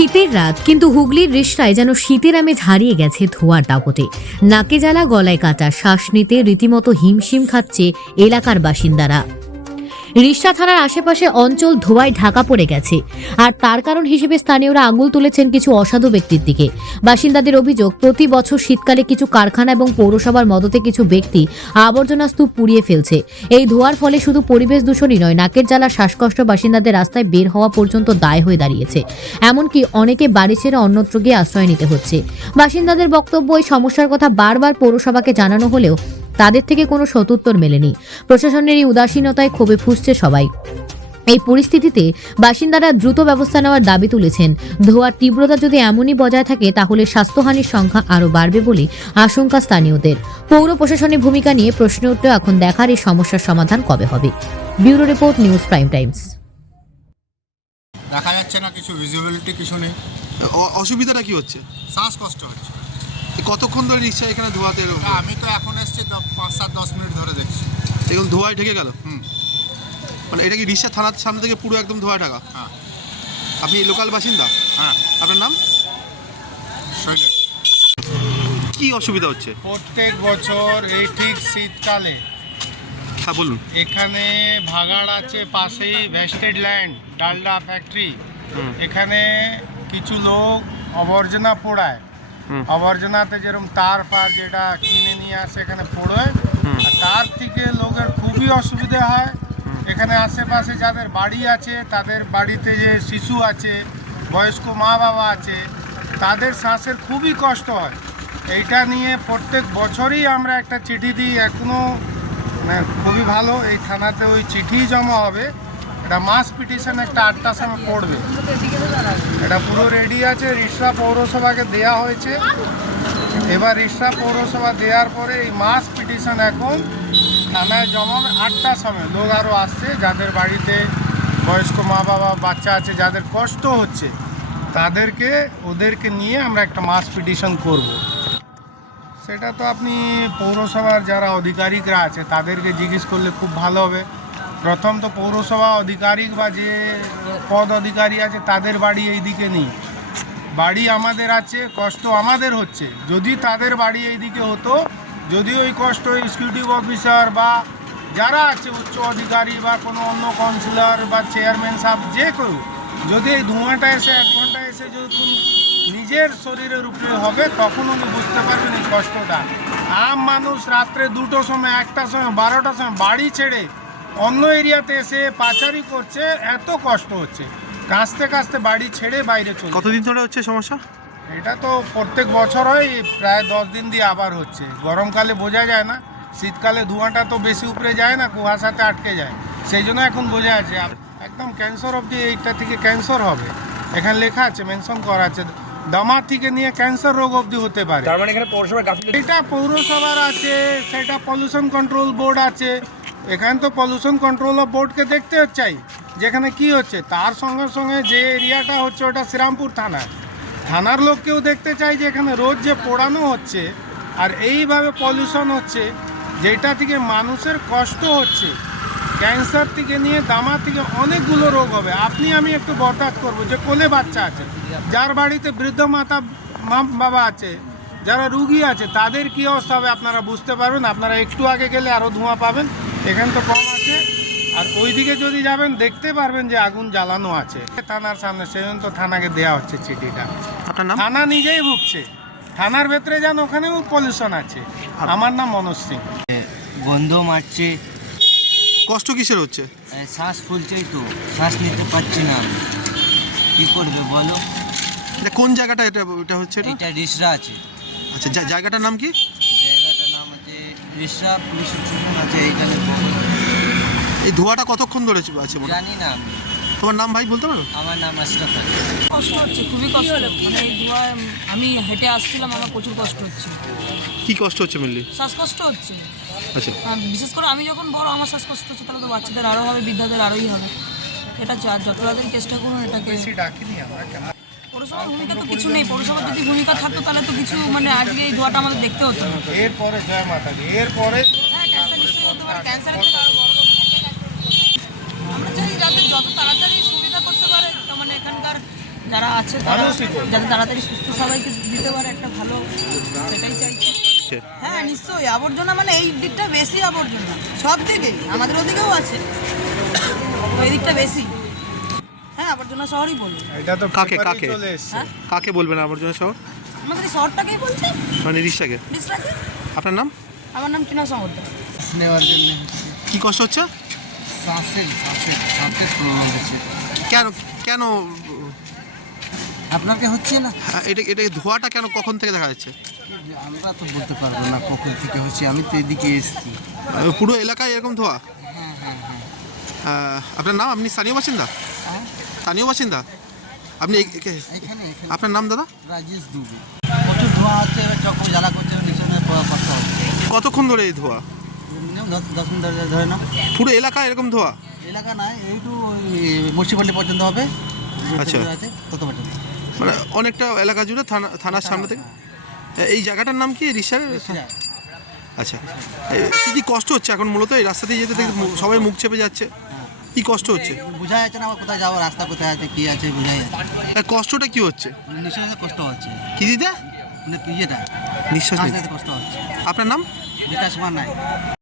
শীতের রাত, কিন্তু হুগলির রিষড়ায় যেন শীতের আমেজ হারিয়ে গেছে ধোঁয়ার দাপটে। নাকে জ্বালা, গলায় কাটা, শ্বাস নিতে রীতিমতো হিমশিম খাচ্ছে এলাকার বাসিন্দারা। রিষড়া থানার আশেপাশে অঞ্চল ধোঁয়ায় ঢাকা পড়ে গেছে, আর তার কারণ হিসেবে স্থানীয়রা আঙুল তুলেছেন কিছু অসাধু ব্যক্তির দিকে। বাসিন্দাদের অভিযোগ, প্রতি বছর শীতকালে কিছু কারখানা এবং পৌরসভার মদতে কিছু ব্যক্তি আবর্জনা স্তূপ পুড়িয়ে ফেলছে। এই ধোঁয়ার ফলে শুধু পরিবেশ দূষণই নয়, নাকের জ্বালা, শ্বাসকষ্ট বাসিন্দাদের রাস্তায় বের হওয়া পর্যন্ত দায় হয়ে দাঁড়িয়েছে। এমনকি অনেকে বাড়ি ছেড়ে অন্যত্র গিয়ে আশ্রয় নিতে হচ্ছে। বাসিন্দাদের বক্তব্য, এই সমস্যার কথা বারবার পৌরসভাকে জানানো হলেও তাদের থেকে কোনো সদুত্তর মেলেনি। প্রশাসনের এই উদাসীনতায় ক্ষোভে ফুঁসছে সবাই। এই পরিস্থিতিতে বাসিন্দারা দ্রুত ব্যবস্থা নেওয়ার দাবি তুলেছেন। ধোঁয়ার তীব্রতা যদি এমনই বজায় থাকে, তাহলে স্বাস্থ্যহানির সংখ্যা আরও বাড়বে বলে আশঙ্কা স্থানীয়দের। পৌর প্রশাসনের ভূমিকা নিয়ে প্রশ্ন উঠল, এখন দেখার এই সমস্যার সমাধান কবে হবে। Bureau report, news prime Times. দেখা যাচ্ছে না, কিছু ভিজিবিলিটি কিছু নেই। অসুবিধাটা কি হচ্ছে? শ্বাসকষ্ট হচ্ছে। কতক্ষণ ধরে রিক্সা এখানে ধোয়াতে? আমি তো এখন এসছি 5-7-10 মিনিট ধরে দেখছি। এরকম ধোঁয়ায় ঢেকে গেল। মানে এটা কি রিক্সা থানার সামনে থেকে পুরো একদম ধোঁয়া ঢাকা? হ্যাঁ। আপনি লোকাল বাসিন্দা? হ্যাঁ। আপনার নাম? শৈলেশ। কি অসুবিধা হচ্ছে? প্রত্যেক বছর এই ঠিক শীতকালে হ্যাঁ বলুন। এখানে ভাগাড় আছে, পাশেই ভেস্টেড ল্যান্ড, ডালডা ফ্যাক্টরি। এখানে কিছু লোক আবর্জনা পোড়ায়। আবর্জনাতে যেরকম তার ফার যেটা কিনে নিয়ে আসে এখানে পোড়ায়, আর তার থেকে লোকের খুবই অসুবিধা হয়। এখানে আশেপাশে যাদের বাড়ি আছে, তাদের বাড়িতে যে শিশু আছে, বয়স্ক মা বাবা আছে, তাদের শ্বাসের খুবই কষ্ট হয়। এইটা নিয়ে প্রত্যেক বছরই আমরা একটা চিঠি দিই। এখনও খুবই ভালো, এই থানাতে ওই চিঠি জমা হবে। এটা মাস পিটিশন একটা 8টার সময় পড়বে। এটা পুরো রেডি আছে, রিষড়া পৌরসভাকে দেয়া হয়েছে। এবার রিষড়া পৌরসভা দেওয়ার পরে এই মাস পিটিশন এখন থানায় জমা হবে 8টার সময়। লোক আরও আসছে, যাদের বাড়িতে বয়স্ক মা বাবা বাচ্চা আছে, যাদের কষ্ট হচ্ছে, ওদেরকে নিয়ে আমরা একটা মাস পিটিশন করব। সেটা তো আপনি পৌরসভার যারা আধিকারিকরা আছে তাদেরকে জিজ্ঞেস করলে খুব ভালো হবে। প্রথম তো পৌরসভা আধিকারিক বা যে পদ অধিকারী আছে তাদের বাড়ি এই দিকে নেই, বাড়ি আমাদের আছে, কষ্ট আমাদের হচ্ছে। যদি তাদের বাড়ি এই দিকে হতো, যদি ওই কষ্ট এক্সিকিউটিভ অফিসার বা যারা আছে উচ্চ অধিকারী বা কোনো অন্য কাউন্সিলর বা চেয়ারম্যান সাহেব যে কেউ, যদি এই ধোঁয়াটা এসে 1 ঘন্টা এসে যদি নিজের শরীরের উপরে হবে, তখন উনি বুঝতে পারবেন এই কষ্টটা। আম মানুষ রাত্রে 2টোর সময়, 1টার সময়, 12টার সময় বাড়ি ছেড়ে অন্য এরিয়াতে এসে পাচারি করছে, এত কষ্ট হচ্ছে। কাঁচতে কাঁচতে বাড়ি ছেড়ে বাইরে চলে। কতদিন ধরে হচ্ছে সমস্যা? এটা তো প্রত্যেক বছর হয়, প্রায় 10 দিন দিয়ে আবার হচ্ছে। গরমকালে বোঝা যায় না, শীতকালে ধোঁয়াটা তো বেশি উপরে যায় না, কুয়াশাতে আটকে যায়, সেই জন্য এখন বোঝা আছে। একদম ক্যান্সার অবধি এইটা থেকে ক্যান্সার হবে, এখানে লেখা আছে, মেনশন করা আছে। দমা থেকে নিয়ে ক্যান্সার রোগ অবধি হতে পারে। তার মানে এখানে পৌরসভার গাফিলতি। এটা পৌরসভার আছে, সেটা পলিউশন কন্ট্রোল বোর্ড আছে। এখানে তো পলিউশন কন্ট্রোল বোর্ডকে দেখতে চাই যেখানে কি হচ্ছে। তার সঙ্গে সঙ্গে যে এরিয়াটা হচ্ছে ওটা শ্রীরামপুর থানার লোককেও দেখতে চাই যে এখানে রোজ যে পোড়ানো হচ্ছে আর এইভাবে পলিউশন হচ্ছে, যেটা থেকে মানুষের কষ্ট হচ্ছে, ক্যান্সার থেকে নিয়ে দামা থেকে অনেকগুলো রোগ হবে। আপনি আমি একটু বরদাস্ত করবো, যে কোলে বাচ্চা আছে, যার বাড়িতে বৃদ্ধ মা বাবা আছে, যারা রুগী আছে, তাদের কী অবস্থা হবে আপনারা বুঝতে পারবেন। আপনারা একটু আগে গেলে আরও ধোঁয়া পাবেন, এখানে তো কম আছে। আর ওইদিকে যদি যাবেন দেখতে পারবেন যে আগুন জ্বালানো আছে থানার সামনে, সেজন্য তো থানাকে দেওয়া হচ্ছে চিঠিটা। থানা নিজেই ভুগছে, থানার ভেতরে যান, ওখানেও পলিউশন আছে। আমার নাম মনোজ সিং। গন্ধ মারছে। কষ্ট কিসের হচ্ছে? শ্বাস ফুলছেই তো, শ্বাস নিতে পারছি না আমি, কী করবে বলো? এটা কোন জায়গাটা এটা হচ্ছে? এটা রিষড়া আছে। আচ্ছা, জায়গাটার নাম কি? জায়গাটার নাম আছে রিষড়া পুলিশ স্টেশন আছে এইখানে। এই ধোঁয়াটা কতক্ষণ ধরে আছে? জানি না আমি। তোমার নাম ভাই বলতে পারো? আমার নাম আশরাফ আলী। কষ্ট হচ্ছে, খুবই কষ্ট। মানে এই ধোঁয়ায় আমি হেঁটে আসছিলাম, আমার প্রচুর কষ্ট হচ্ছে। কি কষ্ট হচ্ছে মেনলি? শ্বাসকষ্ট হচ্ছে। আচ্ছা, বিশেষ করে আমি যখন বড়, আমার শ্বাসকষ্ট হচ্ছে, তাহলে তো বাচ্চাদের আরও হবে, বৃদ্ধাদের আরোই হবে। এটা যত তাড়াতাড়ি চেষ্টা করুন এটাকে। পৌরসভার ভূমিকা তো কিছু নেই, পৌরসভার যদি ভূমিকা থাকতো তাহলে তো কিছু, মানে আজকে এই ধোঁয়াটা আমাদের দেখতে হতো না। এরপরে জয় মাতা দি, এরপরে হ্যাঁ, ক্যান্সার নিশ্চয়ই হতে পারে, ক্যান্সারের থেকে আরও বড় রোগ। আমরা চাই যাতে যত তাড়াতাড়ি সুবিধা করতে পারে, মানে এখানকার যারা আছে তারা যাতে তাড়াতাড়ি সুস্থ সবাইকে দিতে পারে একটা ভালো, সেটাই চাইছি। হ্যাঁ নিশ্চয়ই, আবর্জনা মানে এই দিকটা বেশি আবর্জনা, সব দিকেই, আমাদের ওদিকেও আছে, তো এই দিকটা বেশি। হ্যাঁ আবর্জনা শহরই বলবো। এটা তো কাকে পেপারে কাকে চলে এসছে। হ্যাঁ কাকে বলবেন আবর্জনা শহর? আমাদের এই শহরটাকেই বলছে মানে রিক্সাকে। বিশ্রাকে। আপনার নাম? আমার নাম টিনা সমর্থন। নেওয়ার জন্য কি কষ্ট হচ্ছে? শ্বাসের প্রবলেম হচ্ছে। কেন কেন আপনাকে হচ্ছে না? হ্যাঁ, এটা ধোঁয়াটা কেন কখন থেকে দেখা যাচ্ছে? আমরা তো বলতে পারবো না কখন থেকে হচ্ছে, আমি তো এদিকে এসেছি। পুরো এলাকায় এরকম ধোঁয়া? হ্যাঁ হ্যাঁ হ্যাঁ। আপনার নাম? আপনি স্থানীয় বাসিন্দা? হ্যাঁ স্থানীয় বাসিন্দা আপনি? এখানে এখানে আপনার নাম দাদা? রাজেশ দুবে। প্রচুর ধোঁয়া হচ্ছে, এবার চক্কর জ্বালা করছে, নিচনে কষ্ট হচ্ছে। কতক্ষণ ধরে এই ধোঁয়া? মিনিমাম 10 মিনিট ধরে না। পুরো এলাকায় এরকম ধোঁয়া? এলাকা নাই, এইটু ওই মুন্সিপালিটি পর্যন্ত হবে। আচ্ছা। আছে তত পর্যন্ত। মানে অনেকটা এলাকা জুড়ে থানার সামনে থেকে। এই জায়গাটার নাম কি? রিসার? আচ্ছা, কি কি কষ্ট হচ্ছে এখন মূলত এই রাস্তা দিয়ে যেতে থেকে? সবাই মুখ চেপে যাচ্ছে, কি কষ্ট হচ্ছে? বোঝা যাচ্ছে না আমার কোথায় যাবো, রাস্তা কোথায় আছে, কি আছে বোঝা যাচ্ছে। কষ্টটা কি হচ্ছে? নিঃশ্বাসে কষ্ট হচ্ছে, কি দিতে? মানে ইয়েটা নিঃশ্বাস শ্বাস নিতে। নিতে কষ্ট হচ্ছে। আপনার নাম? বিকাশ মান নাই।